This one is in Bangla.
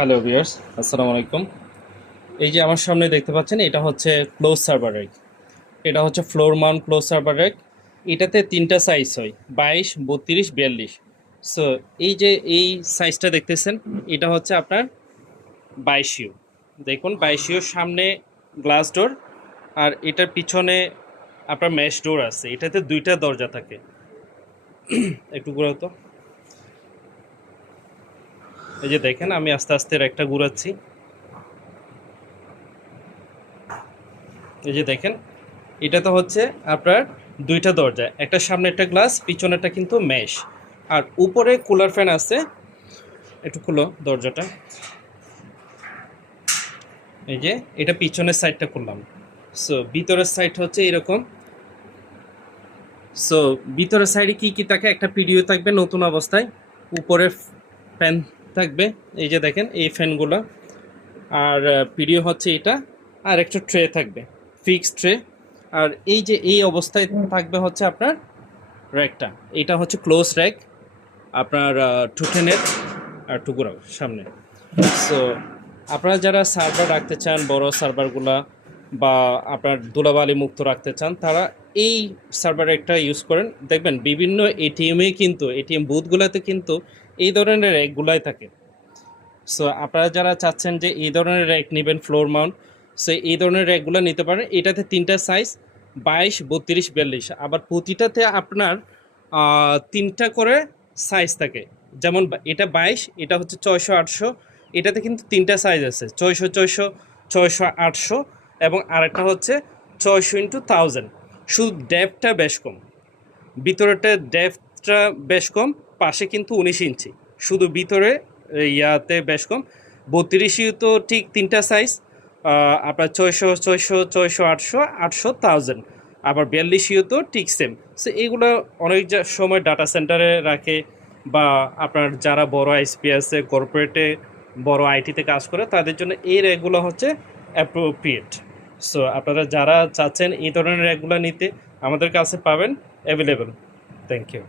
হ্যালো ভিউয়ার্স, আসসালামু আলাইকুম। এই যে আমার সামনে দেখতে পাচ্ছেন, এটা হচ্ছে ক্লোজ সার্ভার রেক। এটা হচ্ছে floor Mount close server rake. এটাতে তিনটা সাইজ হয়, 22, 32, 42। সো এই যে এই সাইজটা দেখতেছেন, এটা হচ্ছে আপনার 22 ইউ। দেখুন 22 ইউর সামনে গ্লাস ডোর, আর এটার পিছনে আপনার ম্যাশ ডোর আছে। এটাতে দুইটা দরজা থাকে। একটু ঘুরাও তো। এই যে দেখেন, আমি আস্তে আস্তে রেকটা ঘুরাচ্ছি। এই যে দেখেন, এটা তো হচ্ছে আপনার দুইটা দরজা, একটা সামনে একটা গ্লাস, পিছনেরটা কিন্তু মেশ। আর উপরে কুলার ফ্যান আছে। একটু খুলো দরজাটা। এই যে এটা পিছনের সাইডটা খুললাম। সো ভিতরের সাইড হচ্ছে এরকম। সো ভিতরের সাইডে কি কি থাকে, একটা পিডিও থাকবে নতুন অবস্থায়, উপরে ফ্যান থাকবে। এই যে দেখেন এই ফ্যানগুলো। আর পিডিও হচ্ছে এটা। আর একটা ট্রে থাকবে, ফিক্সড ট্রে। আর এই যে এই অবস্থায় থাকবে হচ্ছে আপনার র্যাকটা। এটা হচ্ছে ক্লোজ র্যাক আপনার টুটেনের আর টুকুরাও সামনে। সো আপনারা যারা সার্ভার রাখতে চান, বড় সার্ভারগুলা, বা আপনার ধুলাবালি মুক্ত রাখতে চান, তারা এই সার্ভার একটা ইউজ করেন। দেখবেন বিভিন্ন এটিএমে কিন্তু, এটিএম বুথগুলোতে কিন্তু এই ধরনের র্যাকগুলাই থাকে। সো আপনারা যারা চাচ্ছেন যে এই ধরনের র্যাক নেবেন ফ্লোর মাউন্ট, সো এই ধরনের র্যাকগুলো নিতে পারেন। এটাতে তিনটা সাইজ, 22, 32, 42। আবার প্রতিটাতে আপনার তিনটা করে সাইজ থাকে। যেমন এটা 22, এটা হচ্ছে 600, 800। এটাতে কিন্তু তিনটা সাইজ আছে, 600, 600, 600, 800, এবং আরেকটা হচ্ছে 600x1000। শুধু ডেপথটা বেশ কম, ভিতরেরটা ডেপথটা বেশ কম, পাশে কিন্তু 19 ইঞ্চি। শুধু ভিতরে ইয়াতে বেশ কম। 32 ইউ তো ঠিক তিনটা সাইজ, আপনার 600, 600, 600, 800, 800, 1000। আবার 42 ইউ তো ঠিক সেম। সো এগুলো অনেক সময় ডাটা সেন্টারে রাখে, বা আপনার যারা বড় আইএসপি আছে, কর্পোরেটে বড় আইটিতে কাজ করে, তাদের জন্য এই র্যাকগুলো হচ্ছে অ্যাপ্রোপ্রিয়েট। সো আপনারা যারা চাচ্ছেন এই ধরনের র্যাকগুলো নিতে, আমাদের কাছে পাবেন অ্যাভেলেবেল। Thank you.